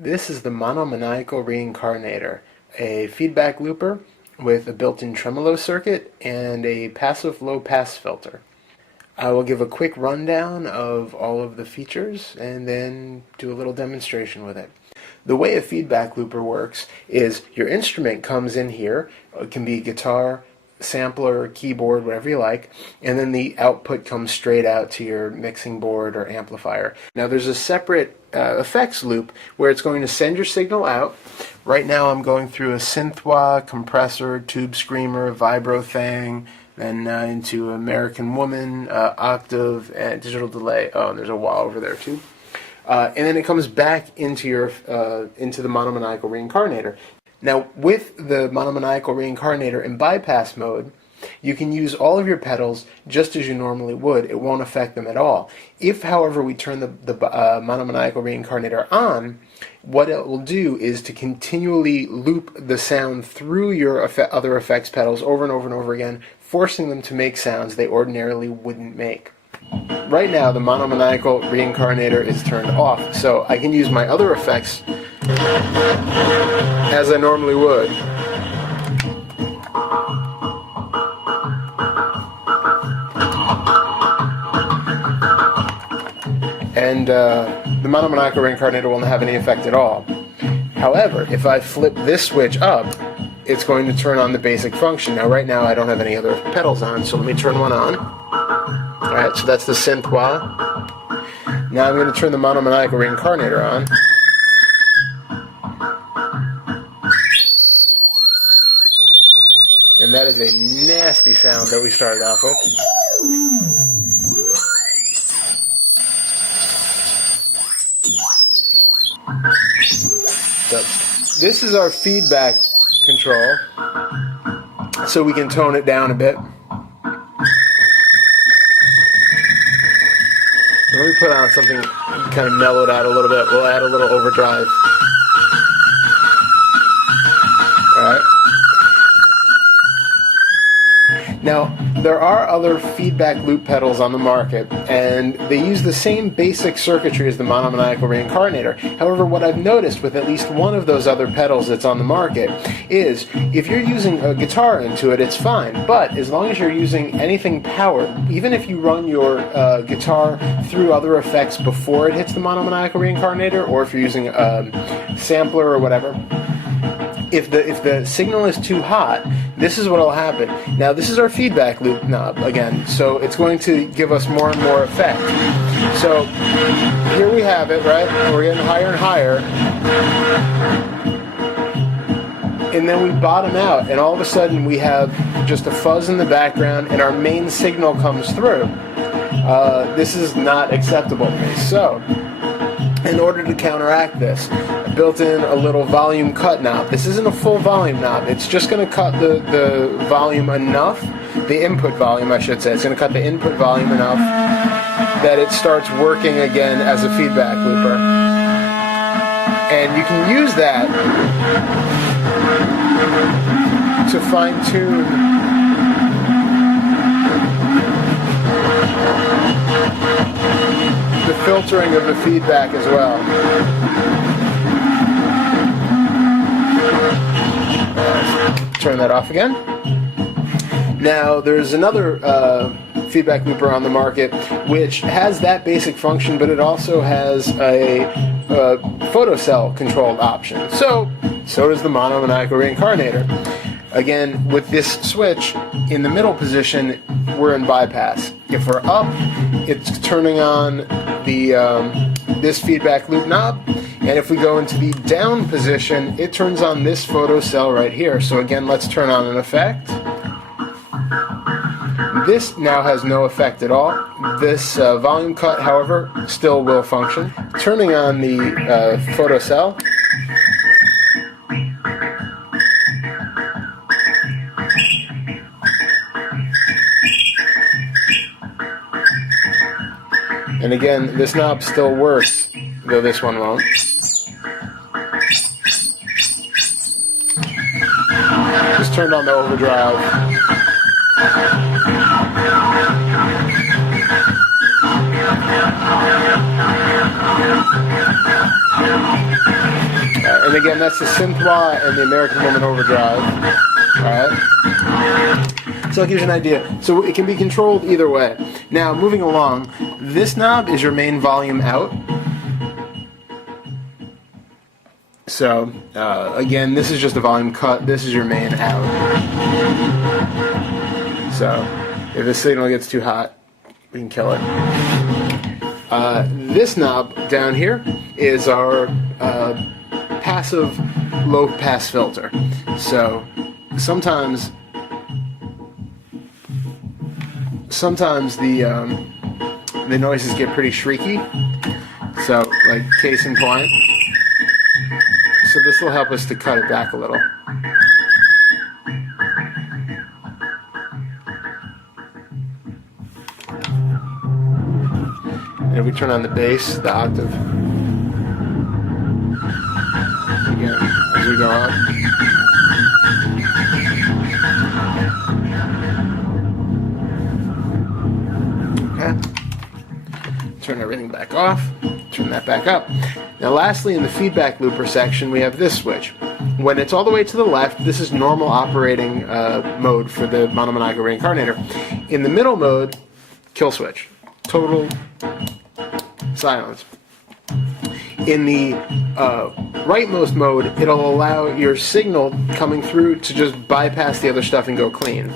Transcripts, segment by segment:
This is the Monomaniacal Reincarnator, a feedback looper with a built-in Tremolo circuit and a passive low-pass filter. I will give a quick rundown of all of the features and then do a little demonstration with it. The way a feedback looper works is your instrument comes in here. It can be guitar, sampler, keyboard, whatever you like, and then the output comes straight out to your mixing board or amplifier. Now there's a separate effects loop where it's going to send your signal out. Right now I'm going through a synth wah, compressor, tube screamer, vibro thing, then into American Woman, octave, and digital delay. Oh, and there's a wah over there too. And then it comes back into your into the Monomaniacal Reincarnator. Now, with the Monomaniacal Reincarnator in bypass mode, you can use all of your pedals just as you normally would. It won't affect them at all. If, however, we turn the Monomaniacal Reincarnator on, what it will do is to continually loop the sound through your other effects pedals over and over and over again, forcing them to make sounds they ordinarily wouldn't make. Right now, the Monomaniacal Reincarnator is turned off, so I can use my other effects as I normally would. And the Monomaniacal Reincarnator won't have any effect at all. However, if I flip this switch up, it's going to turn on the basic function. Now, right now, I don't have any other pedals on, so let me turn one on. Alright, so that's the synth wah. Now I'm going to turn the Monomaniacal Reincarnator on. And that is a nasty sound that we started off with. So, this is our feedback control, so we can tone it down a bit. Let me put on something kind of mellowed out a little bit. We'll add a little overdrive. Alright. Now, there are other feedback loop pedals on the market, and they use the same basic circuitry as the Monomaniacal Reincarnator. However, what I've noticed with at least one of those other pedals that's on the market is, if you're using a guitar into it, it's fine, but as long as you're using anything powered, even if you run your guitar through other effects before it hits the Monomaniacal Reincarnator, or if you're using a sampler or whatever, if the signal is too hot, this is what will happen. Now, this is our feedback loop knob again, so it's going to give us more and more effect. So here we have it, right? We're getting higher and higher, and then we bottom out, and all of a sudden we have just a fuzz in the background, and our main signal comes through. This is not acceptable to me. So, in order to counteract this, I built in a little volume cut knob. This isn't a full volume knob. It's just going to cut the volume enough, the input volume I should say. It's going to cut the input volume enough that it starts working again as a feedback looper. And you can use that to fine-tune the filtering of the feedback as well. Turn that off again. Now there's another feedback looper on the market which has that basic function, but it also has a photocell controlled option. So does the Monomaniacal Reincarnator. Again, with this switch in the middle position, we're in bypass. If we're up, it's turning on the this feedback loop knob, and if we go into the down position, it turns on this photocell right here. So again, let's turn on an effect. This now has no effect at all. This volume cut, however, still will function. Turning on the photocell. And again, this knob still works, though this one won't. Just turned on the overdrive. again, that's the synth wah and the American Woman overdrive. Alright? So it gives you an idea. So it can be controlled either way. Now, moving along, this knob is your main volume out. So, again, this is just a volume cut. This is your main out. So, if the signal gets too hot, we can kill it. This knob down here is our passive low-pass filter. So, sometimes the noises get pretty shrieky. So, like, case in point. So this will help us to cut it back a little. And if we turn on the bass, the octave, again, as we go up. Okay. Turn everything back off. Turn that back up. Now lastly, in the feedback looper section, we have this switch. When it's all the way to the left, this is normal operating mode for the Monomaniacal Reincarnator. In the middle mode, kill switch. Total silence. In the rightmost mode, it'll allow your signal coming through to just bypass the other stuff and go clean.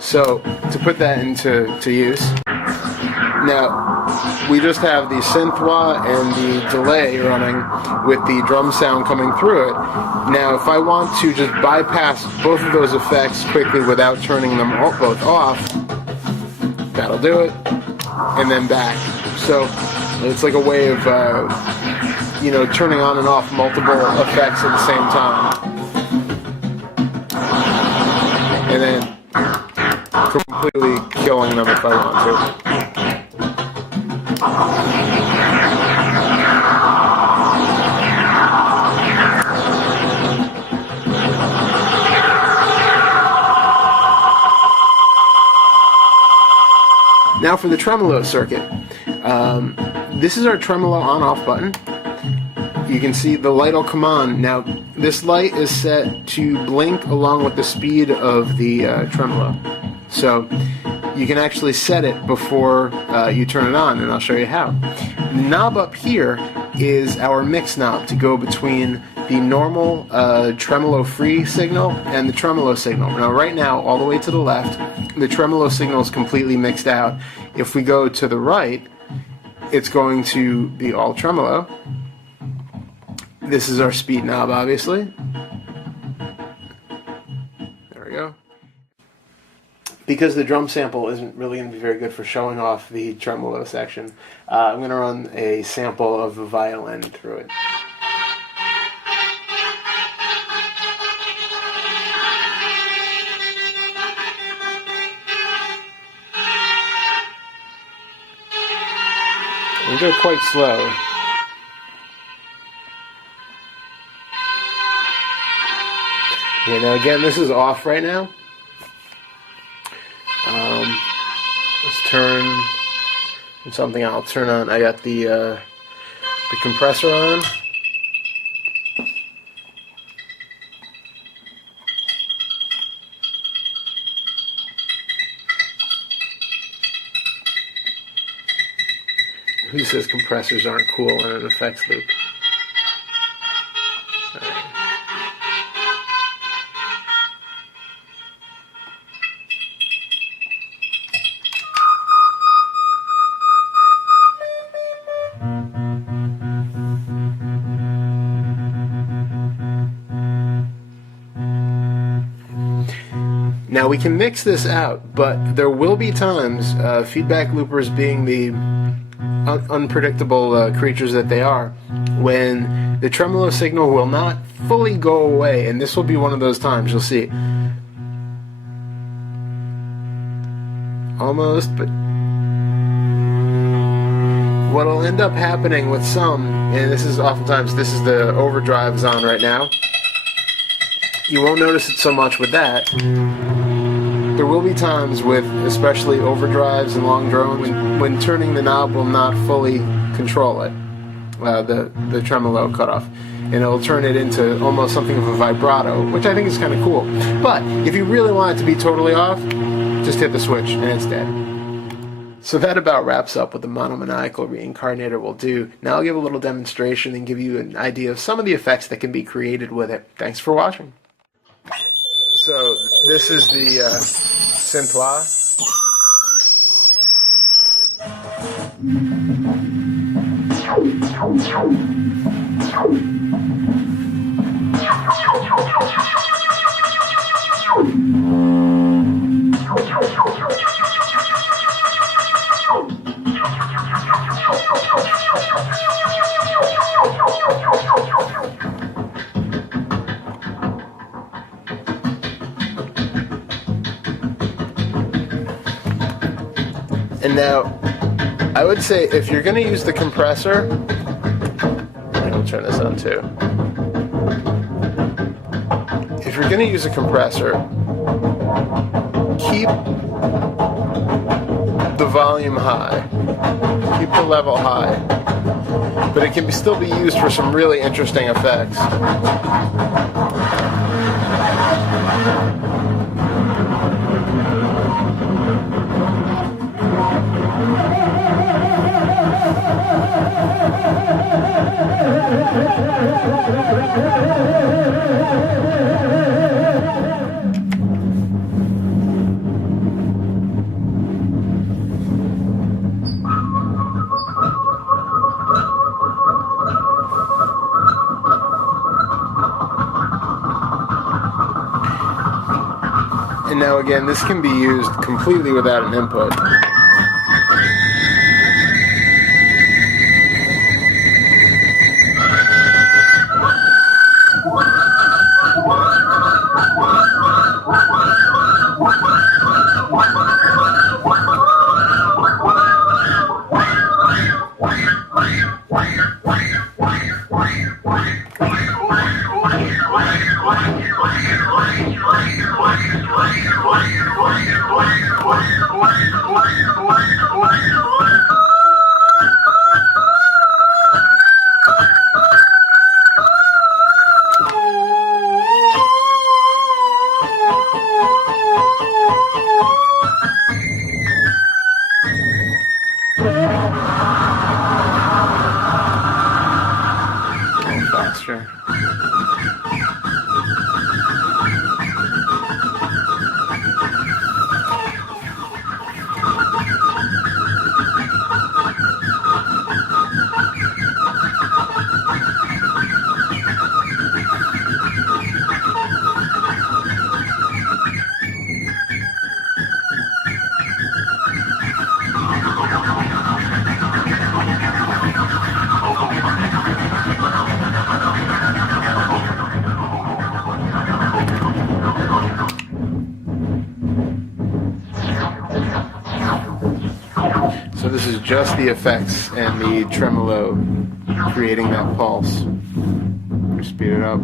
So, to put that into use, now, we just have the synth wah and the delay running with the drum sound coming through it. Now, if I want to just bypass both of those effects quickly without turning them both off, that'll do it, and then back. So, it's like a way of, turning on and off multiple effects at the same time. And then completely killing them if I want to. Now for the tremolo circuit. This is our tremolo on-off button. You can see the light will come on. Now, this light is set to blink along with the speed of the tremolo. So, you can actually set it before you turn it on, and I'll show you how. The knob up here is our mix knob to go between the normal tremolo-free signal and the tremolo signal. Now, right now, all the way to the left, the tremolo signal is completely mixed out. If we go to the right, it's going to be all tremolo. This is our speed knob, obviously. There we go. Because the drum sample isn't really going to be very good for showing off the tremolo section, I'm going to run a sample of the violin through it. We go quite slow. Okay, now again, this is off right now. Let's turn something I'll turn on. I got the compressor on. Who says compressors aren't cool in an effects loop? Now we can mix this out, but there will be times, feedback loopers being the unpredictable creatures that they are, when the tremolo signal will not fully go away, and this will be one of those times. You'll see. Almost, but what'll end up happening with some, and this is oftentimes, this is the overdrive's on right now. You won't notice it so much with that. There will be times with, especially overdrives and long drone, when turning the knob will not fully control it. the tremolo cutoff, and it'll turn it into almost something of a vibrato, which I think is kind of cool. But if you really want it to be totally off, just hit the switch and it's dead. So that about wraps up what the Monomaniacal Reincarnator will do. Now I'll give a little demonstration and give you an idea of some of the effects that can be created with it. Thanks for watching. So this is the synthwa. And now, I would say if you're going to use the compressor, I'll turn this on too. If you're going to use a compressor, keep the volume high, keep the level high, but it can still be used for some really interesting effects. And now again, this can be used completely without an input. Faster. So this is just the effects and the tremolo creating that pulse. We speed it up.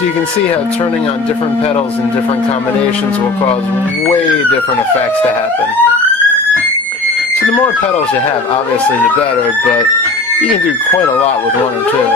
So you can see how turning on different pedals in different combinations will cause way different effects to happen. So the more pedals you have, obviously the better, but you can do quite a lot with one or two.